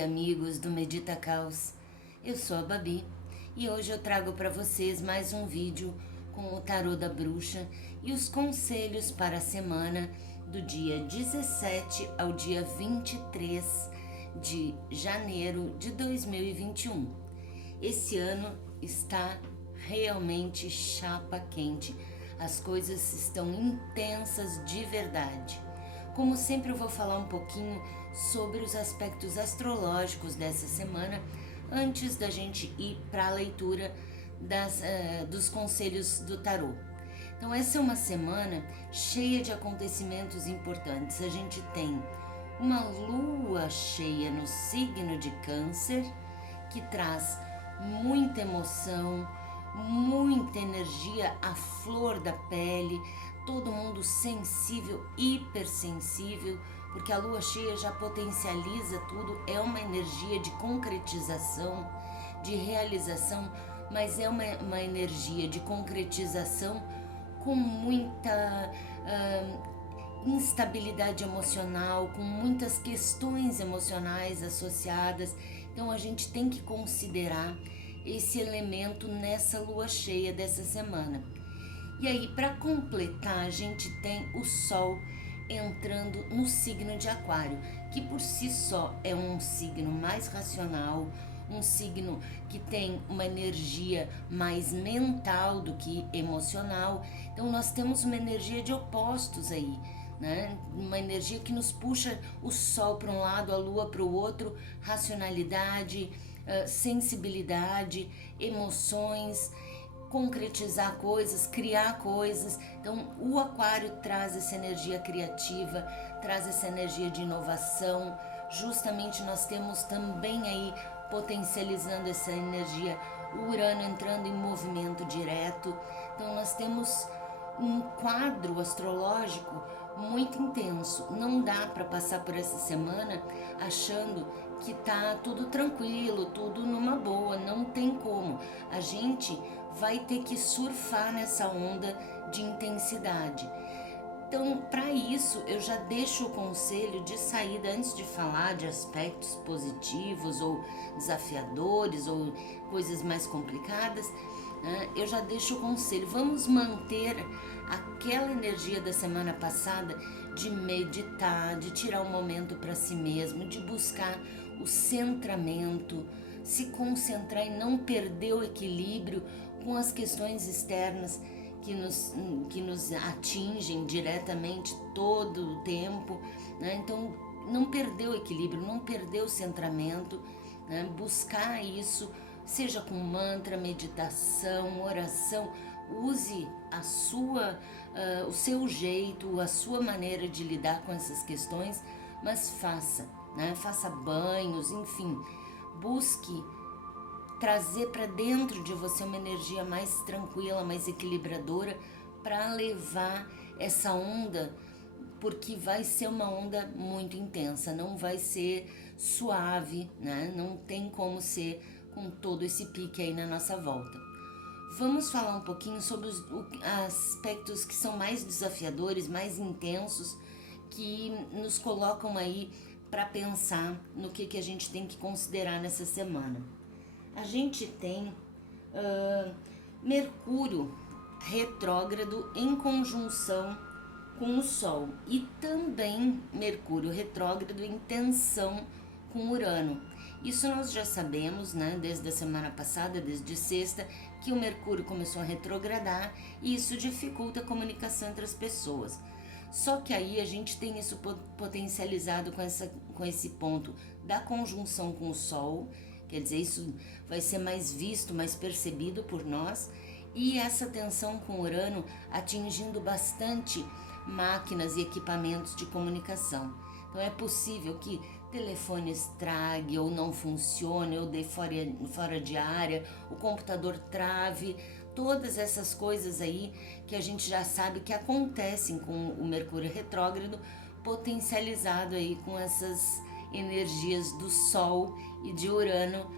e amigos do Medita Caos, eu sou a Babi e hoje eu trago para vocês mais um vídeo com o Tarô da Bruxa e os conselhos para a semana do dia 17 ao dia 23 de janeiro de 2021. Esse ano está realmente chapa quente, as coisas estão intensas de verdade. Como sempre, eu vou falar um pouquinho sobre os aspectos astrológicos dessa semana antes da gente ir para a leitura dos conselhos do tarô. Então, essa é uma semana cheia de acontecimentos importantes. A gente tem uma lua cheia no signo de Câncer, que traz muita emoção, muita energia à flor da pele, todo mundo sensível, hipersensível, porque a lua cheia já potencializa tudo, é uma energia de concretização, de realização, mas é uma energia de concretização com muita instabilidade emocional, com muitas questões emocionais associadas. Então a gente tem que considerar esse elemento nessa lua cheia dessa semana. E aí, para completar, a gente tem o Sol entrando no signo de Aquário, que por si só é um signo mais racional, um signo que tem uma energia mais mental do que emocional. Então nós temos uma energia de opostos aí, né? Uma energia que nos puxa o Sol para um lado, a Lua para o outro, racionalidade, sensibilidade, emoções, concretizar coisas, criar coisas. Então o Aquário traz essa energia criativa, traz essa energia de inovação. Justamente nós temos também aí potencializando essa energia o Urano entrando em movimento direto. Então nós temos um quadro astrológico muito intenso. Não dá para passar por essa semana achando que tá tudo tranquilo, tudo numa boa, não tem como. A gente vai ter que surfar nessa onda de intensidade. Então, para isso, eu já deixo o conselho de saída antes de falar de aspectos positivos ou desafiadores ou coisas mais complicadas, né? Eu já deixo o conselho, vamos manter aquela energia da semana passada de meditar, de tirar um momento para si mesmo, de buscar o centramento, se concentrar e não perder o equilíbrio com as questões externas que nos atingem diretamente todo o tempo, né? Então, não perder o equilíbrio, não perder o centramento, né? Buscar isso, seja com mantra, meditação, oração, use o seu jeito, a sua maneira de lidar com essas questões, mas faça, né? Faça banhos, enfim, busque trazer para dentro de você uma energia mais tranquila, mais equilibradora, para levar essa onda, porque vai ser uma onda muito intensa, não vai ser suave, né? Não tem como ser com todo esse pique aí na nossa volta. Vamos falar um pouquinho sobre os aspectos que são mais desafiadores, mais intensos, que nos colocam aí para pensar no que a gente tem que considerar nessa semana. A gente tem Mercúrio retrógrado em conjunção com o Sol e também Mercúrio retrógrado em tensão com Urano. Isso nós já sabemos, né, desde a semana passada, desde sexta, que o Mercúrio começou a retrogradar e isso dificulta a comunicação entre as pessoas. Só que aí a gente tem isso potencializado com esse ponto da conjunção com o Sol. Quer dizer, isso vai ser mais visto, mais percebido por nós. E essa tensão com Urano atingindo bastante máquinas e equipamentos de comunicação. Então é possível que telefone estrague ou não funcione, ou dê fora de área, o computador trave, todas essas coisas aí que a gente já sabe que acontecem com o Mercúrio retrógrado, potencializado aí com essas energias do Sol e de Urano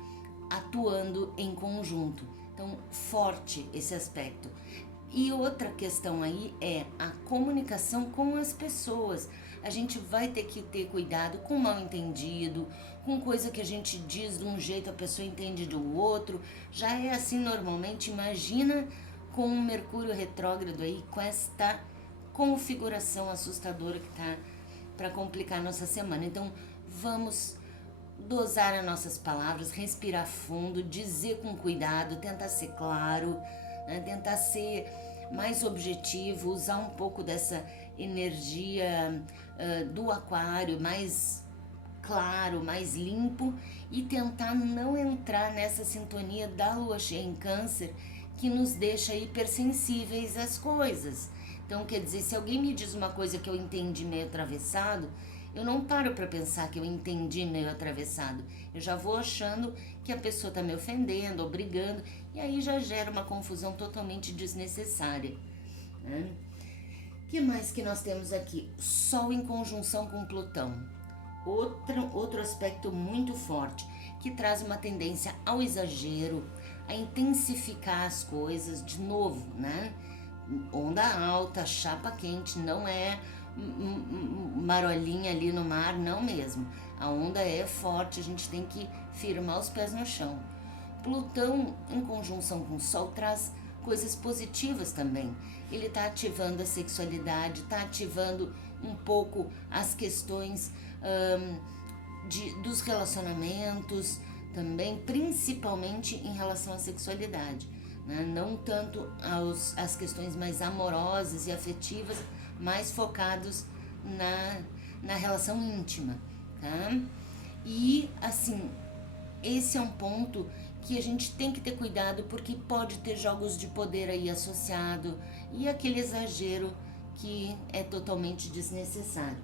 atuando em conjunto. Então, forte esse aspecto. E outra questão aí é a comunicação com as pessoas. A gente vai ter que ter cuidado com mal entendido, com coisa que a gente diz de um jeito, a pessoa entende do outro. Já é assim normalmente, imagina com o Mercúrio retrógrado aí, com esta configuração assustadora que tá para complicar a nossa semana. Então, vamos dosar as nossas palavras, respirar fundo, dizer com cuidado, tentar ser claro, né? Tentar ser mais objetivo, usar um pouco dessa energia do aquário, mais claro, mais limpo, e tentar não entrar nessa sintonia da lua cheia em Câncer que nos deixa hipersensíveis às coisas. Então, quer dizer, se alguém me diz uma coisa que eu entendi meio atravessado, eu não paro para pensar que eu entendi meio atravessado. Eu já vou achando que a pessoa está me ofendendo, obrigando, e aí já gera uma confusão totalmente desnecessária, né? O que mais que nós temos aqui? Sol em conjunção com Plutão. Outro aspecto muito forte, que traz uma tendência ao exagero, a intensificar as coisas, de novo, né? Onda alta, chapa quente, não é marolinha ali no mar, não mesmo. A onda é forte, a gente tem que firmar os pés no chão. Plutão em conjunção com o Sol traz coisas positivas também. Ele está ativando a sexualidade, está ativando um pouco as questões dos relacionamentos também, principalmente em relação à sexualidade, né? Não tanto às questões mais amorosas e afetivas, mais focados na relação íntima, tá? E assim, esse é um ponto que a gente tem que ter cuidado, porque pode ter jogos de poder aí associado e aquele exagero que é totalmente desnecessário.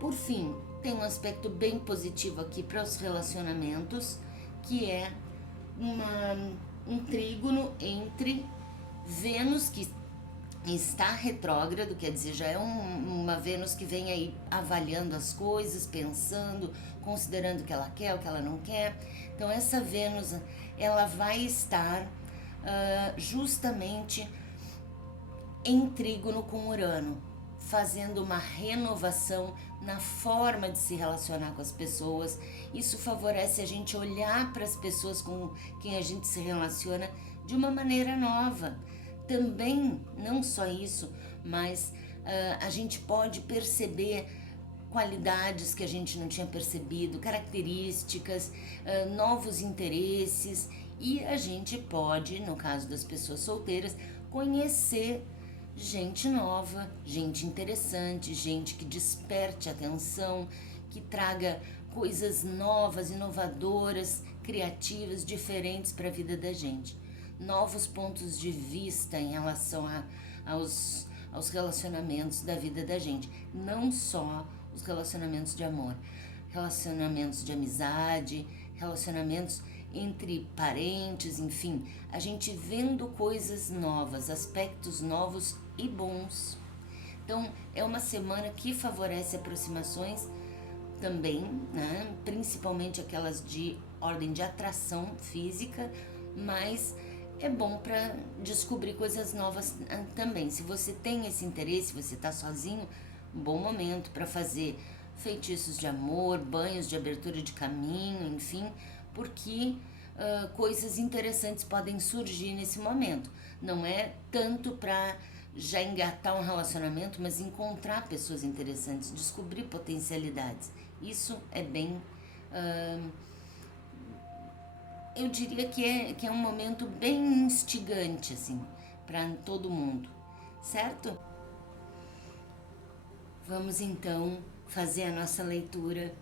Por fim, tem um aspecto bem positivo aqui para os relacionamentos, que é um trígono entre Vênus, que está retrógrado, quer dizer, já é uma Vênus que vem aí avaliando as coisas, pensando, considerando o que ela quer, o que ela não quer. Então essa Vênus, ela vai estar justamente em trígono com Urano, fazendo uma renovação na forma de se relacionar com as pessoas. Isso favorece a gente olhar para as pessoas com quem a gente se relaciona de uma maneira nova. Também, não só isso, mas a gente pode perceber qualidades que a gente não tinha percebido, características, novos interesses, e a gente pode, no caso das pessoas solteiras, conhecer gente nova, gente interessante, gente que desperte atenção, que traga coisas novas, inovadoras, criativas, diferentes para a vida da gente. Novos pontos de vista em relação aos relacionamentos da vida da gente. Não só os relacionamentos de amor, relacionamentos de amizade, relacionamentos entre parentes, enfim, a gente vendo coisas novas, aspectos novos e bons. Então, é uma semana que favorece aproximações também, né? Principalmente aquelas de ordem de atração física, mas é bom para descobrir coisas novas também. Se você tem esse interesse, você está sozinho, bom momento para fazer feitiços de amor, banhos de abertura de caminho, enfim, porque coisas interessantes podem surgir nesse momento. Não é tanto para já engatar um relacionamento, mas encontrar pessoas interessantes, descobrir potencialidades. Isso é bem... eu diria que é um momento bem instigante, assim, para todo mundo, certo? Vamos então fazer a nossa leitura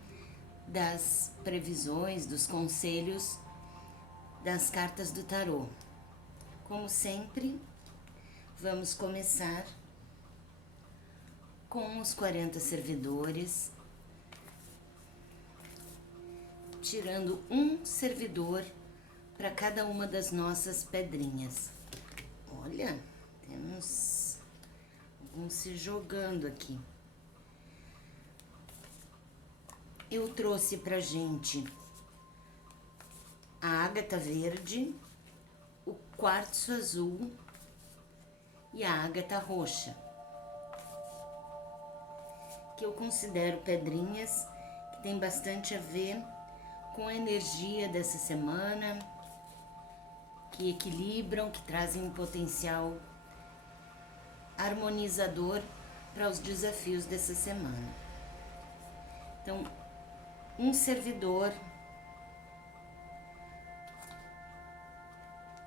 das previsões, dos conselhos das cartas do tarô. Como sempre, vamos começar com os 40 servidores, tirando um servidor para cada uma das nossas pedrinhas. Olha, temos alguns se jogando aqui. Eu trouxe pra gente a ágata verde, o quartzo azul e a ágata roxa, que eu considero pedrinhas que tem bastante a ver com a energia dessa semana, que equilibram, que trazem um potencial harmonizador para os desafios dessa semana. Então, um servidor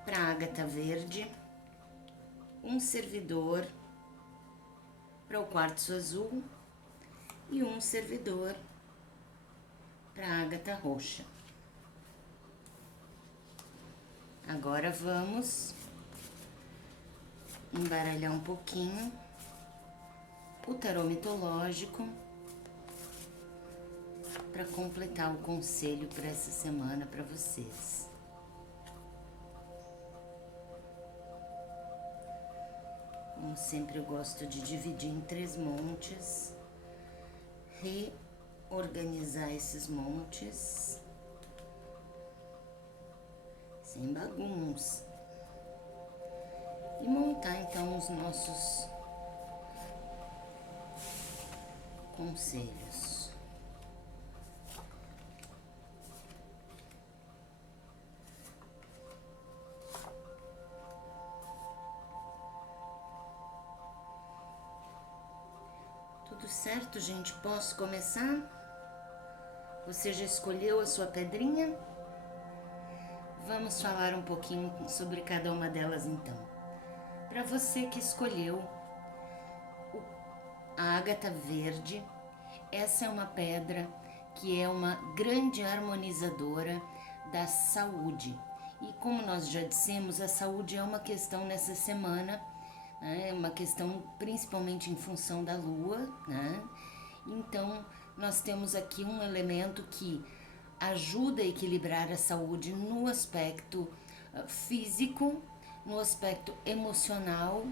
para a ágata verde, um servidor para o quartzo azul e um servidor para a ágata roxa. Agora vamos embaralhar um pouquinho o tarô mitológico para completar o conselho para essa semana para vocês. Como sempre, eu gosto de dividir em 3 montes, reorganizar esses montes sem bagunça e montar então os nossos conselhos. Tudo certo, gente? Posso começar? Você já escolheu a sua pedrinha? Vamos falar um pouquinho sobre cada uma delas então. Para você que escolheu a ágata verde, essa é uma pedra que é uma grande harmonizadora da saúde. E como nós já dissemos, a saúde é uma questão nessa semana, né? Uma questão principalmente em função da lua, né? Então, nós temos aqui um elemento que ajuda a equilibrar a saúde no aspecto físico, no aspecto emocional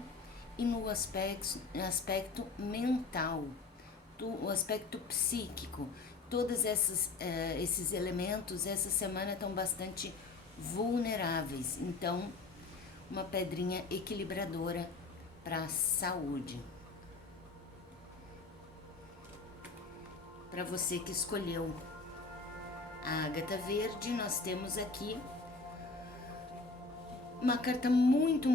e no aspecto mental, o aspecto psíquico. Todos esses elementos essa semana estão bastante vulneráveis. Então, uma pedrinha equilibradora para a saúde. Para você que escolheu a ágata verde, nós temos aqui uma carta muito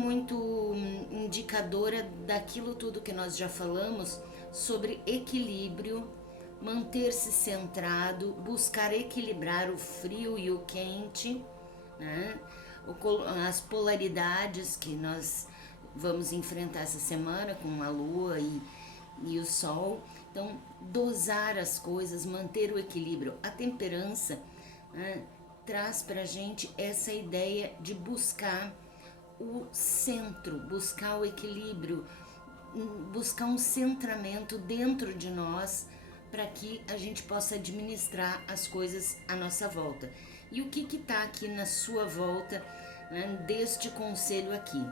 indicadora daquilo tudo que nós já falamos sobre equilíbrio, manter-se centrado, buscar equilibrar o frio e o quente, né? As polaridades que nós vamos enfrentar essa semana com a lua e o sol. Então, dosar as coisas, manter o equilíbrio. A temperança, né, traz pra gente essa ideia de buscar o centro, buscar o equilíbrio, buscar um centramento dentro de nós para que a gente possa administrar as coisas à nossa volta. E o que está aqui na sua volta, né, deste conselho aqui?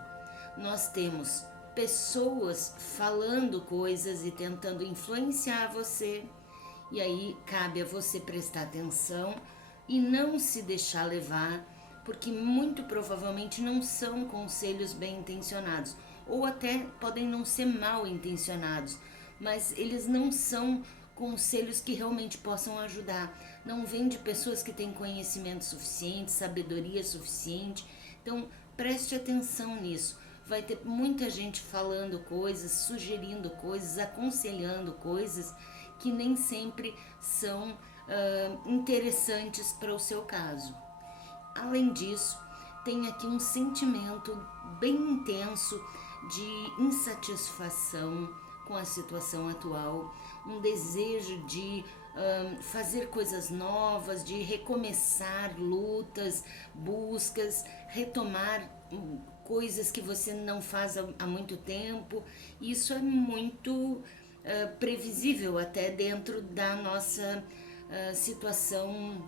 Nós temos pessoas falando coisas e tentando influenciar você, e aí cabe a você prestar atenção e não se deixar levar, porque muito provavelmente não são conselhos bem intencionados, ou até podem não ser mal intencionados, mas eles não são conselhos que realmente possam ajudar. Não vem de pessoas que têm conhecimento suficiente, sabedoria suficiente. Então preste atenção nisso. Vai ter muita gente falando coisas, sugerindo coisas, aconselhando coisas que nem sempre são interessantes para o seu caso. Além disso, tem aqui um sentimento bem intenso de insatisfação com a situação atual, um desejo de fazer coisas novas, de recomeçar lutas, buscas, retomar coisas que você não faz há muito tempo. Isso é muito previsível até dentro da nossa situação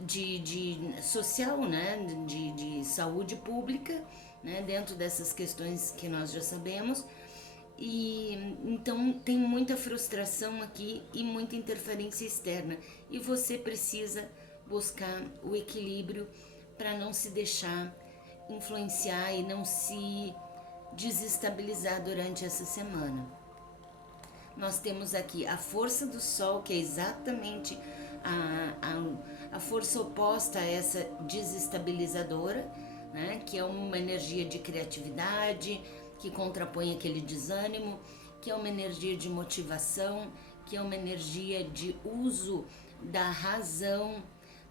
de social, né? de saúde pública, né? Dentro dessas questões que nós já sabemos. E então tem muita frustração aqui e muita interferência externa, e você precisa buscar o equilíbrio para não se deixar influenciar e não se desestabilizar durante essa semana. Nós temos aqui a força do Sol, que é exatamente a força oposta a essa desestabilizadora, né? Que é uma energia de criatividade, que contrapõe aquele desânimo, que é uma energia de motivação, que é uma energia de uso da razão,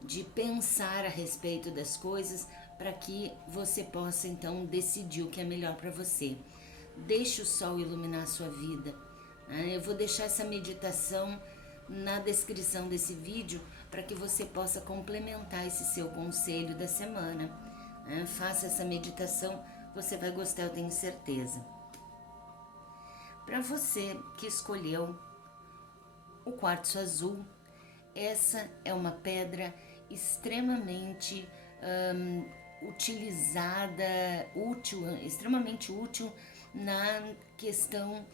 de pensar a respeito das coisas, para que você possa então decidir o que é melhor para você. Deixe o Sol iluminar a sua vida. Eu vou deixar essa meditação na descrição desse vídeo para que você possa complementar esse seu conselho da semana. Faça essa meditação, você vai gostar, eu tenho certeza. Para você que escolheu o quartzo azul, essa é uma pedra extremamente extremamente útil na questão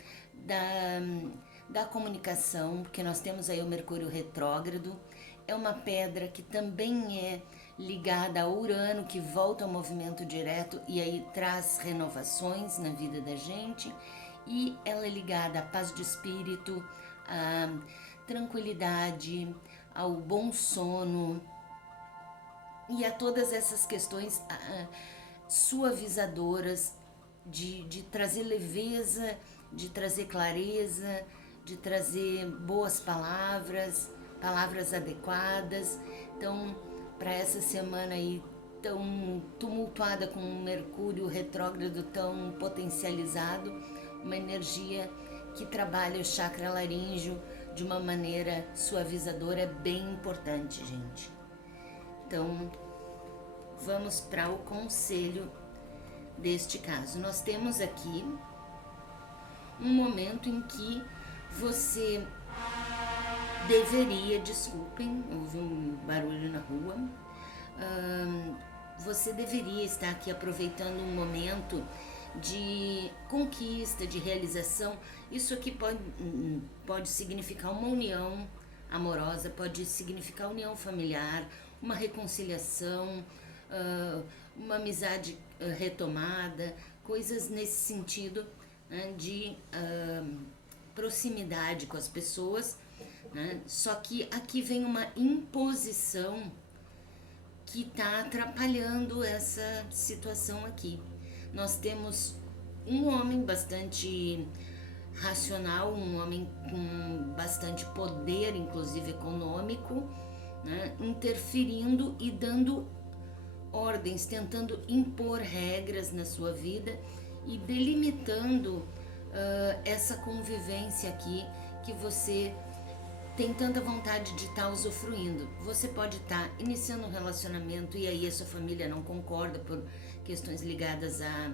da comunicação, porque nós temos aí o Mercúrio retrógrado. É uma pedra que também é ligada a Urano, que volta ao movimento direto e aí traz renovações na vida da gente. E ela é ligada à paz de espírito, à tranquilidade, ao bom sono e a todas essas questões suavizadoras de trazer leveza, de trazer clareza, de trazer boas palavras, palavras adequadas. Então, para essa semana aí tão tumultuada, com um Mercúrio retrógrado tão potencializado, uma energia que trabalha o chakra laríngeo de uma maneira suavizadora é bem importante, gente. Então, vamos para o conselho deste caso. Nós temos aqui um momento em que você deveria, desculpem, houve um barulho na rua, você deveria estar aqui aproveitando um momento de conquista, de realização. Isso aqui pode significar uma união amorosa, pode significar união familiar, uma reconciliação, uma amizade retomada, coisas nesse sentido, né, de proximidade com as pessoas, né? Só que aqui vem uma imposição que está atrapalhando essa situação aqui. Nós temos um homem bastante racional, um homem com bastante poder, inclusive econômico, né, interferindo e dando ordens, tentando impor regras na sua vida e delimitando essa convivência aqui que você tem tanta vontade de estar usufruindo. Você pode estar iniciando um relacionamento e aí a sua família não concorda por questões ligadas a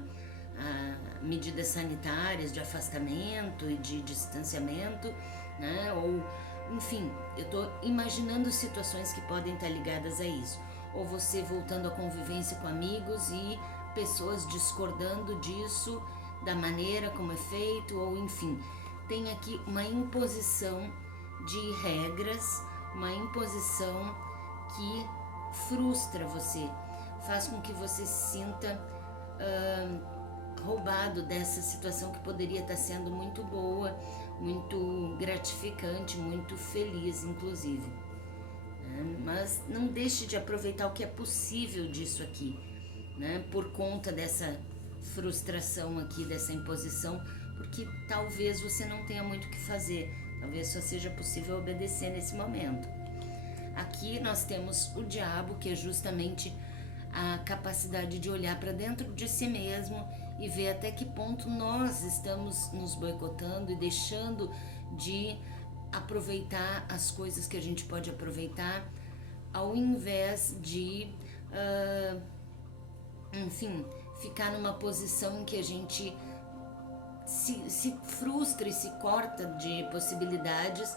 medidas sanitárias de afastamento e de distanciamento, né? Ou, enfim, eu estou imaginando situações que podem estar ligadas a isso. Ou você voltando à convivência com amigos e pessoas discordando disso, da maneira como é feito, ou enfim, tem aqui uma imposição de regras, uma imposição que frustra você, faz com que você se sinta roubado dessa situação que poderia estar sendo muito boa, muito gratificante, muito feliz, inclusive. Mas não deixe de aproveitar o que é possível disso aqui, né? Por conta dessa frustração aqui, dessa imposição, porque talvez você não tenha muito o que fazer, talvez só seja possível obedecer nesse momento. Aqui nós temos o diabo, que é justamente a capacidade de olhar para dentro de si mesmo e ver até que ponto nós estamos nos boicotando e deixando de aproveitar as coisas que a gente pode aproveitar, ao invés de, enfim, ficar numa posição em que a gente se frustra e se corta de possibilidades,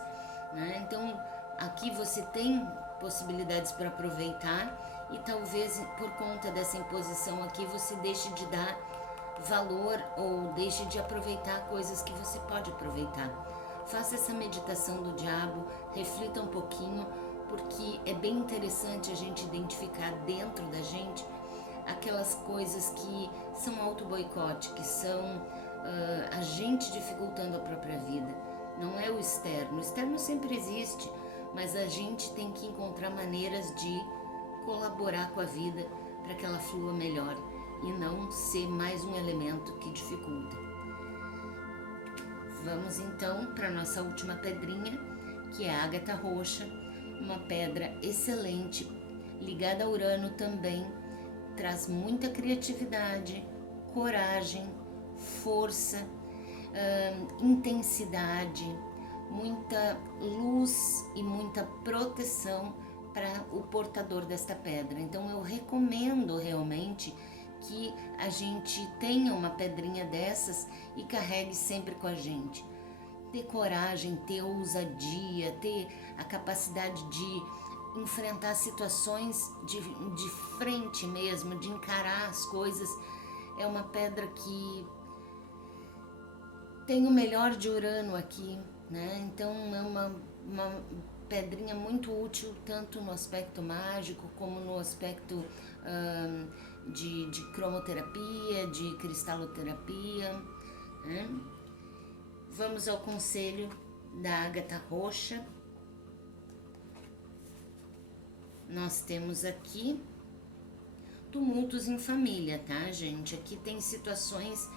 né? Então, aqui você tem possibilidades para aproveitar e talvez por conta dessa imposição aqui você deixe de dar valor ou deixe de aproveitar coisas que você pode aproveitar. Faça essa meditação do diabo, reflita um pouquinho, porque é bem interessante a gente identificar dentro da gente aquelas coisas que são auto-boicote, que são a gente dificultando a própria vida. Não é o externo sempre existe, mas a gente tem que encontrar maneiras de colaborar com a vida para que ela flua melhor e não ser mais um elemento que dificulta. Vamos então para a nossa última pedrinha, que é a ágata roxa, uma pedra excelente, ligada a Urano também, traz muita criatividade, coragem, força, intensidade, muita luz e muita proteção para o portador desta pedra. Então eu recomendo realmente que a gente tenha uma pedrinha dessas e carregue sempre com a gente. Ter coragem, ter ousadia, ter a capacidade de enfrentar situações de frente mesmo, de encarar as coisas. É uma pedra que tem o melhor de Urano aqui, né? Então é uma pedrinha muito útil tanto no aspecto mágico como no aspecto de cromoterapia, de cristaloterapia, né? Vamos ao conselho da ágata roxa. Nós temos aqui tumultos em família, tá, gente? Aqui tem situações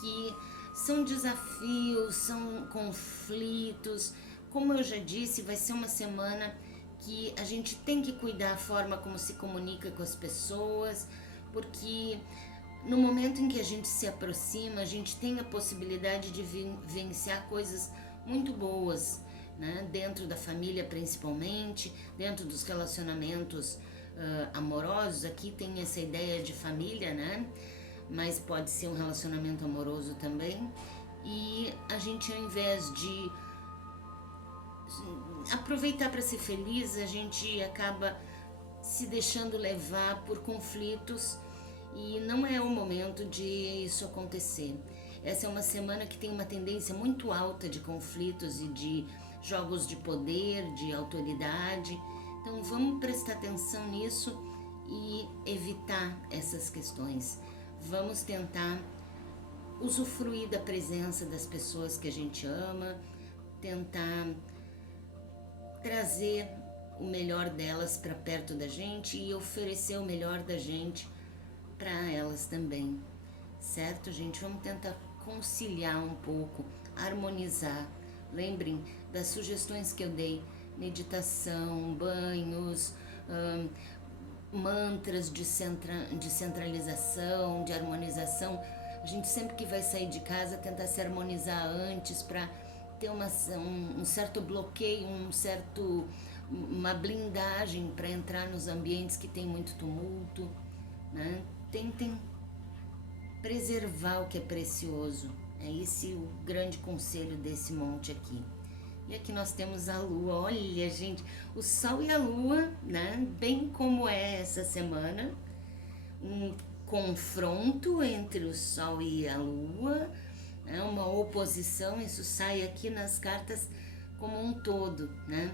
que são desafios, são conflitos. Como eu já disse, vai ser uma semana que a gente tem que cuidar da forma como se comunica com as pessoas, porque no momento em que a gente se aproxima, a gente tem a possibilidade de vivenciar coisas muito boas, né? Dentro da família principalmente, dentro dos relacionamentos amorosos. Aqui tem essa ideia de família, né? Mas pode ser um relacionamento amoroso também. E a gente, ao invés de aproveitar para ser feliz, a gente acaba se deixando levar por conflitos e não é o momento de isso acontecer. Essa é uma semana que tem uma tendência muito alta de conflitos e de jogos de poder, de autoridade. Então vamos prestar atenção nisso e evitar essas questões. Vamos tentar usufruir da presença das pessoas que a gente ama, tentar trazer o melhor delas para perto da gente e oferecer o melhor da gente para elas também, certo, gente? Vamos tentar conciliar um pouco, harmonizar. Lembrem das sugestões que eu dei: meditação, banhos, mantras de centralização, de harmonização. A gente sempre que vai sair de casa tentar se harmonizar antes para ter um certo bloqueio, uma blindagem para entrar nos ambientes que tem muito tumulto, né? Tentem preservar o que é precioso. É esse o grande conselho desse monte aqui. E aqui nós temos a lua. Olha, gente, o sol e a lua, né? Bem como é essa semana, um confronto entre o sol e a lua, né? Uma oposição. Isso sai aqui nas cartas como um todo, né?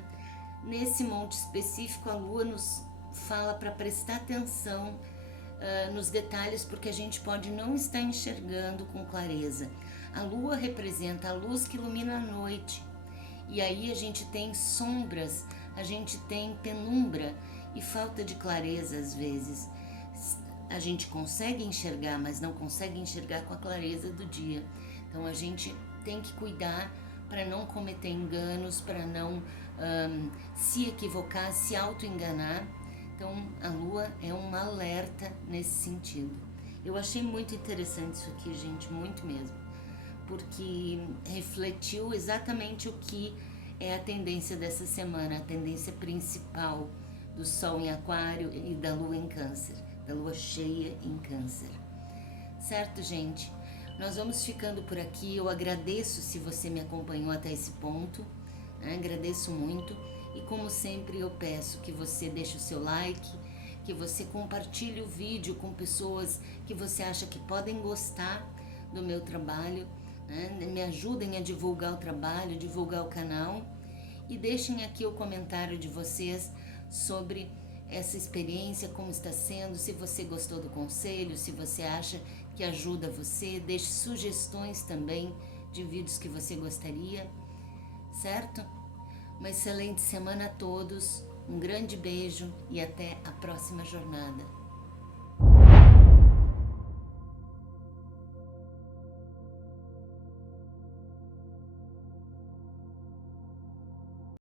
Nesse monte específico, a lua nos fala para prestar atenção nos detalhes, porque a gente pode não estar enxergando com clareza. A lua representa a luz que ilumina a noite, e aí a gente tem sombras, a gente tem penumbra e falta de clareza às vezes. A gente consegue enxergar, mas não consegue enxergar com a clareza do dia. Então a gente tem que cuidar para não cometer enganos, para não se equivocar, se auto-enganar. Então a lua é um alerta nesse sentido. Eu achei muito interessante isso aqui, gente, muito mesmo, porque refletiu exatamente o que é a tendência dessa semana, a tendência principal do Sol em Aquário e da Lua em Câncer, da Lua cheia em Câncer. Certo, gente? Nós vamos ficando por aqui. Eu agradeço se você me acompanhou até esse ponto, né? Agradeço muito. E como sempre eu peço que você deixe o seu like, que você compartilhe o vídeo com pessoas que você acha que podem gostar do meu trabalho, né? Me ajudem a divulgar o trabalho, divulgar o canal, e deixem aqui o comentário de vocês sobre essa experiência, como está sendo, se você gostou do conselho, se você acha que ajuda você, deixe sugestões também de vídeos que você gostaria, certo? Uma excelente semana a todos, um grande beijo e até a próxima jornada.